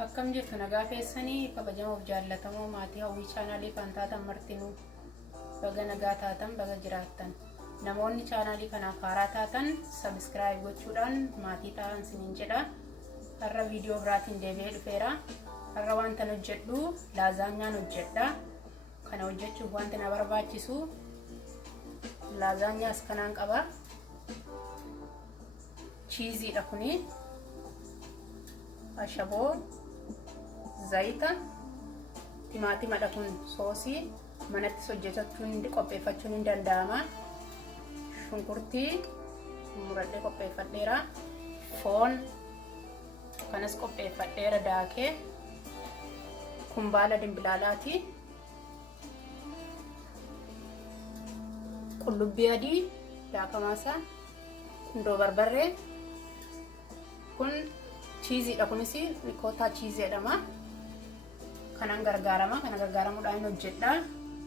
Akkam jirtu nagaa keessanii kabajamoo jaallatamoo maatii hawwii chaanaalii kan taatan martinuu baga nagaa taatan baga jiraattan. Namoonni chaanaalii kanaaf haaraa taatan subscribe gochuudhaan maatii ta'an isiniin jedha. Har'a viidiyoo biraatiin deebi'ee dhufeera. Har'a wanta hojjedhu laazaanyaan hojjedha. Kana hojjechuuf wanti na barbaachisu laazaanyaas kanaan qaba. Cheeziidha kuni. Ashaboo zayita timaatimadha kun soosii manatti hojjetachuun qopheeffachuun hin danda'ama. Shunkurtii muradhee qopheeffadheera. Foon kanas qopheeffadheera daakee. Kun baala dimbilaalaati. Qullubbii adii daakamaasa. Kundoo barbarree. Kun cheeziidha kunis ricotta cheezii jedhama. Kanan gargaarama. Kana gargaaramuudhaan hojjedha.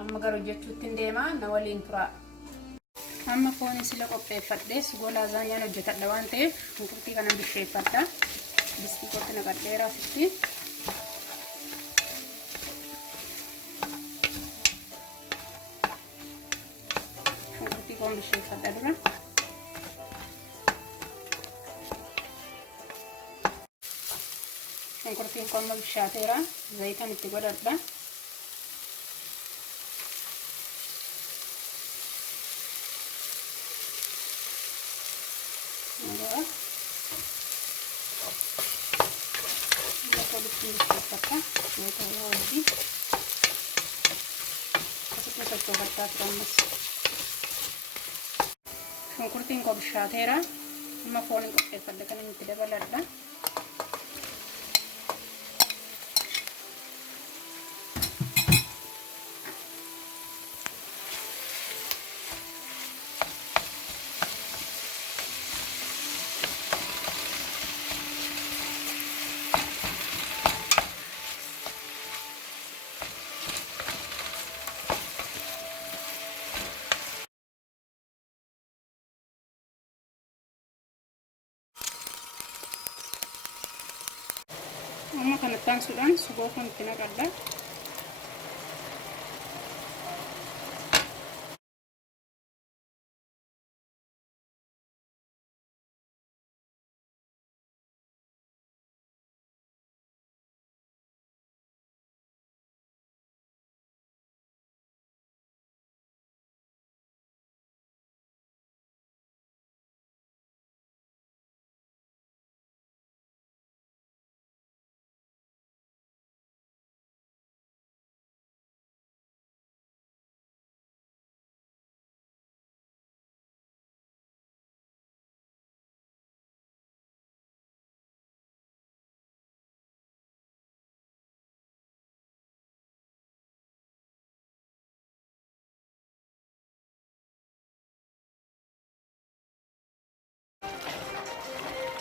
Amma gara hojjechuutti hin deema. Na waliin tura. Amma foon sila qopheeffadhee sugoo laazaanyaan hojjetadha waan ta'eef shunkurtii kanan bisheeffadha. Distii kootti naqadheera asitti. Shunkurtii koon bisheeffadha dura. Shunkurtiin koon bishaateera. Zayitaan itti godhadha. Shunkurtiin koon bishaateera. Amma foon qopheeffadha kan itti dabaladha. Amma kanattaan suudhaan sugoo kan itti naqadha.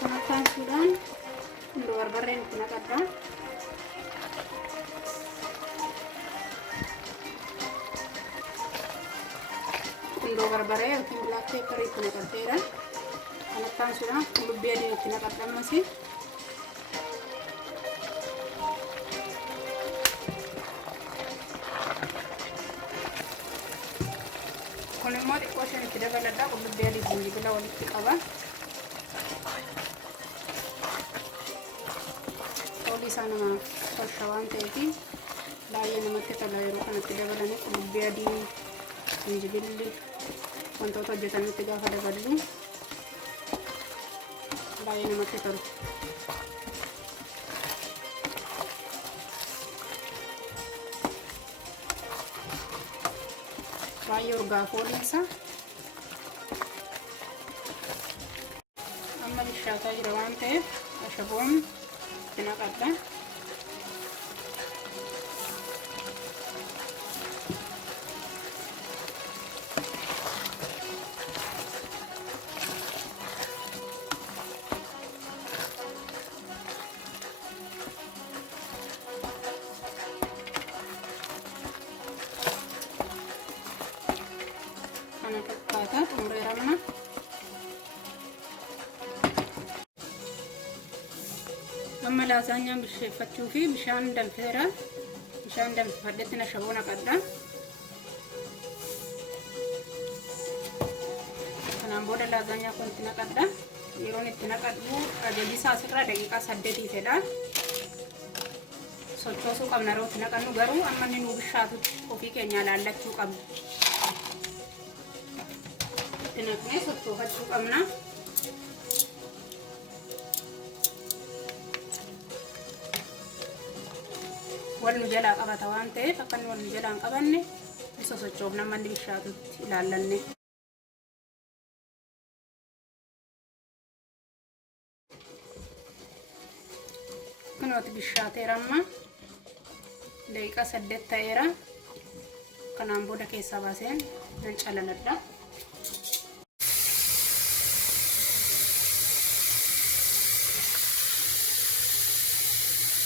Kanattaan suudhaan kundoo barbarreen itti naqadha. Kundoo barbaree yookiin black pepper itti naqadheera. Kanattaan suudhaan qullubbii adii itti naqadha ammas. Kun immoo xiqqoo isheen itti dabaladha. Qullubbii adii jinjibila walitti qaba. Isa nama tolcha waan ta'eef baay'ee namatti tola yeroo kanatti dabalanii qullubbii adii jinjibilli wantoota hojjetanitti gaafa daballu baay'ee namatti tola. Baay'ee urgaaf ooliinsa. Amma bishaataa jira waan ta'eef ashaboon itti naqadha. Kana fakkaata xumureeramna. Amma laazanyaan bisheeffachuu fi bishaan danfeera. Bishaan danfifadhetti na shaboo naqadha. Kanaan booda laazanyaa kun itti naqadha. Yeroon itti naqadhu ajaji isaa asirraa daqiiqaa 8 fedha. Sochoosuu qabna yeroo itti naqannu, garuu amma inni nu bishaatutti ofii keenya laallachuu qabna. Itti naqnee sochoofachuu qabna. Wal nu jalaa qabata waan ta'eef akka inni wal nu jalaa hin qabanne isa sochoofna amma inni bishaatutti ilaallanne. Kunooti bishaateera amma daqiiqaa 8 ta'eera. Kanaan booda keessaa baaseen nan calaladha.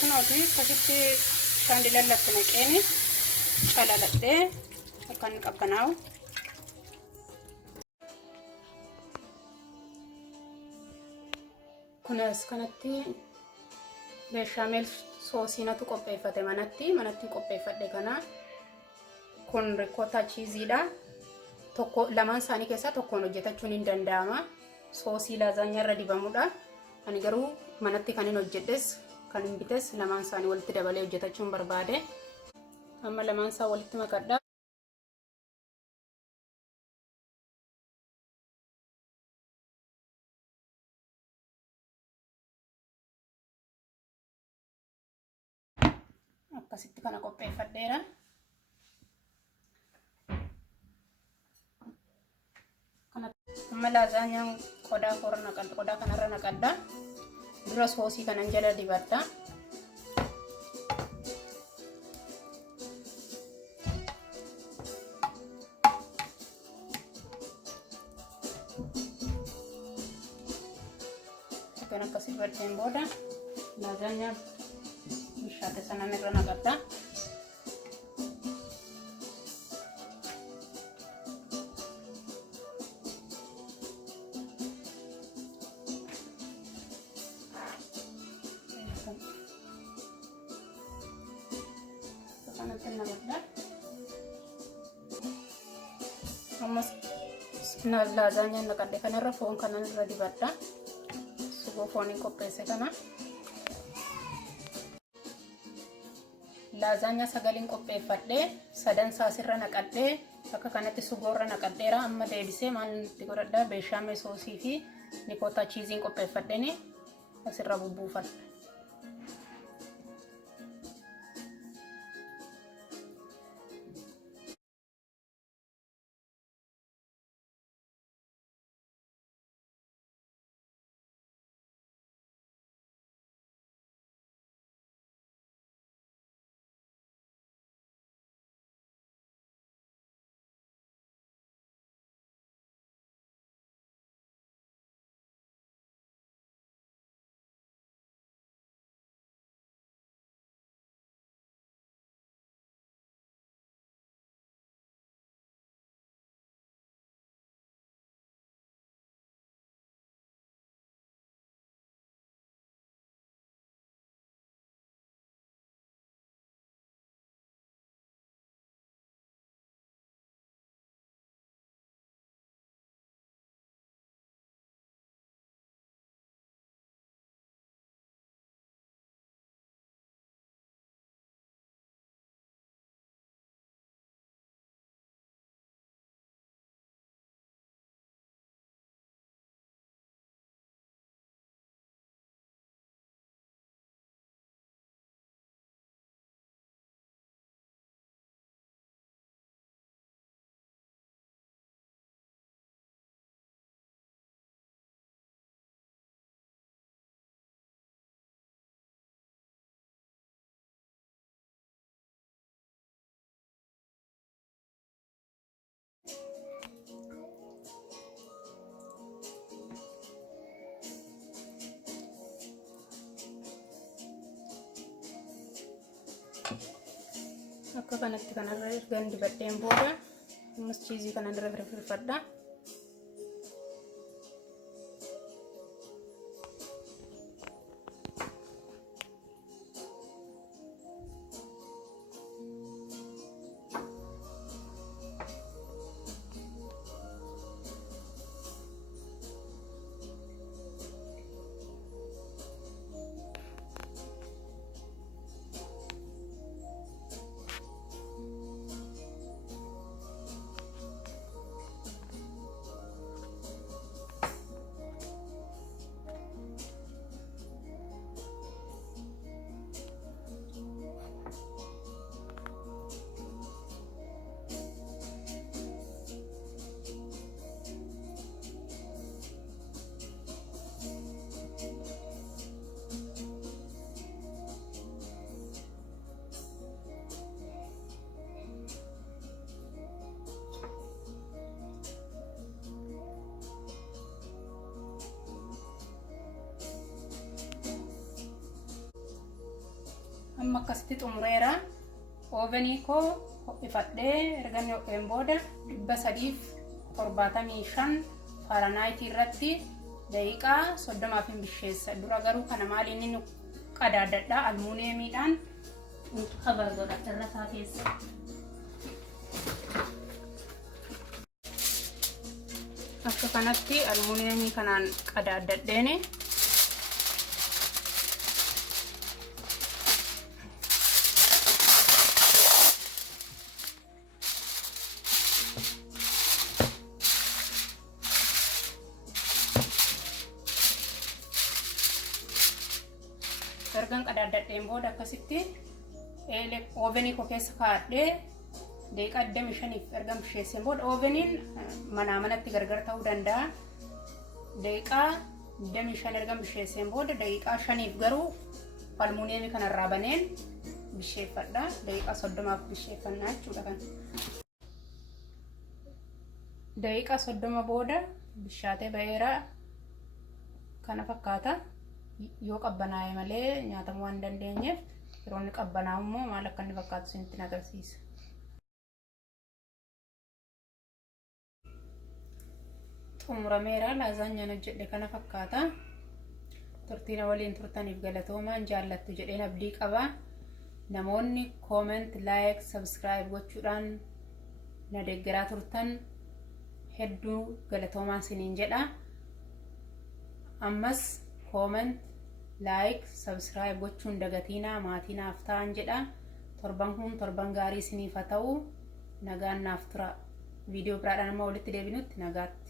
Kunooti akkasitti bishaan dilallatti naqeeni calaladhee akka inni qabbanaa'u. Kunis kanatti beeshaameel soosiinatu qopheeffate manatti qopheeffadhe kana. Kun ricotta cheeseedha. Lamaan isaanii keessaa tokkoon hojjetachuun hin danda'ama. Soosii laazanyaa irra dibamudha. Ani garuu manatti kan hin hojjedhes kan hin bites lamaan isaanii walitti dabalee hojjetachuun barbaade. Amma lamaan isaa walitti makadha. Akkasitti kana qopheeffadheera. Amma laazanyaan qodaa kanarra naqadha. Dura soosii kanan jala dibadha. Kan akkasii dibadheen booda laazanyaan bishaate sanan irra naqadha. Ammas laazanyaan naqadhe kanarra foon kanan irra dibadha. Sugoo fooniin qopheesse kana. Laazanyaa sagaliin qopheeffadhe sadan saasirra naqadhe akka kanatti sugoorra naqadheera. Amma deebisee maal itti godhadha beeshaamee soosii fi ricotta cheesiin qopheeffadheni asirra bubbuufadha. Akka kanatti kanarra erga dibadheen booda ammas cheesii kanarra firfirfadha. amma akkasitti xumureera. Ovenii koo ho'ifadhee erga inni ho'een booda 375 Fahrenheit irratti daqiiqaa 30 hin bisheessa. Dura garuu kana maaliin inni qadaadadha almuuniyeemiidhaan qaba godha irra isaa keessa. Akka kanatti almuuniyeemii kanaan qadaadadheeni ergan qadaadadheen booda akkasitti ovenii koo keessa kaa'adhee daqiiqaa 25 ergan bisheesseen booda oveniin manaa manatti gargar ta'uu danda'a. Daqiiqaa 25 ergan bisheesseen booda daqiiqaa 5 garuu almuuniyeemii kanarraa baneen bisheeffadha. Daqiiqaa 30 bisheeffannaa jechuudha kan. Daqiiqaa 30 booda bishaatee baheera kana fakkaata. Yoo qabbanaa'e malee nyaatamuu waan dandeenyeef yeroo inni qabbanaa'u immoo maal akka inni fakkaatu isinitti agarsiisa. Xumurameera laazaanyaan hojjedhe kana fakkaata. Turtiin waliin turtaniif galatoomaa jaallattu jedheen abdii qaba. Namoonni comment, like, subscribe gochuudhaan na deeggaraa turtan hedduu galatoomaa isiniin jedha. Ammas comment, like, subscribe gochuun dagatiinaa maatii naaf ta'an jedha. Torban kun torban gaarii isiniif haa ta'u. Nagaan naaf tura. Viidiyoo biraadhaan amma walitti deebinutti nagaatti.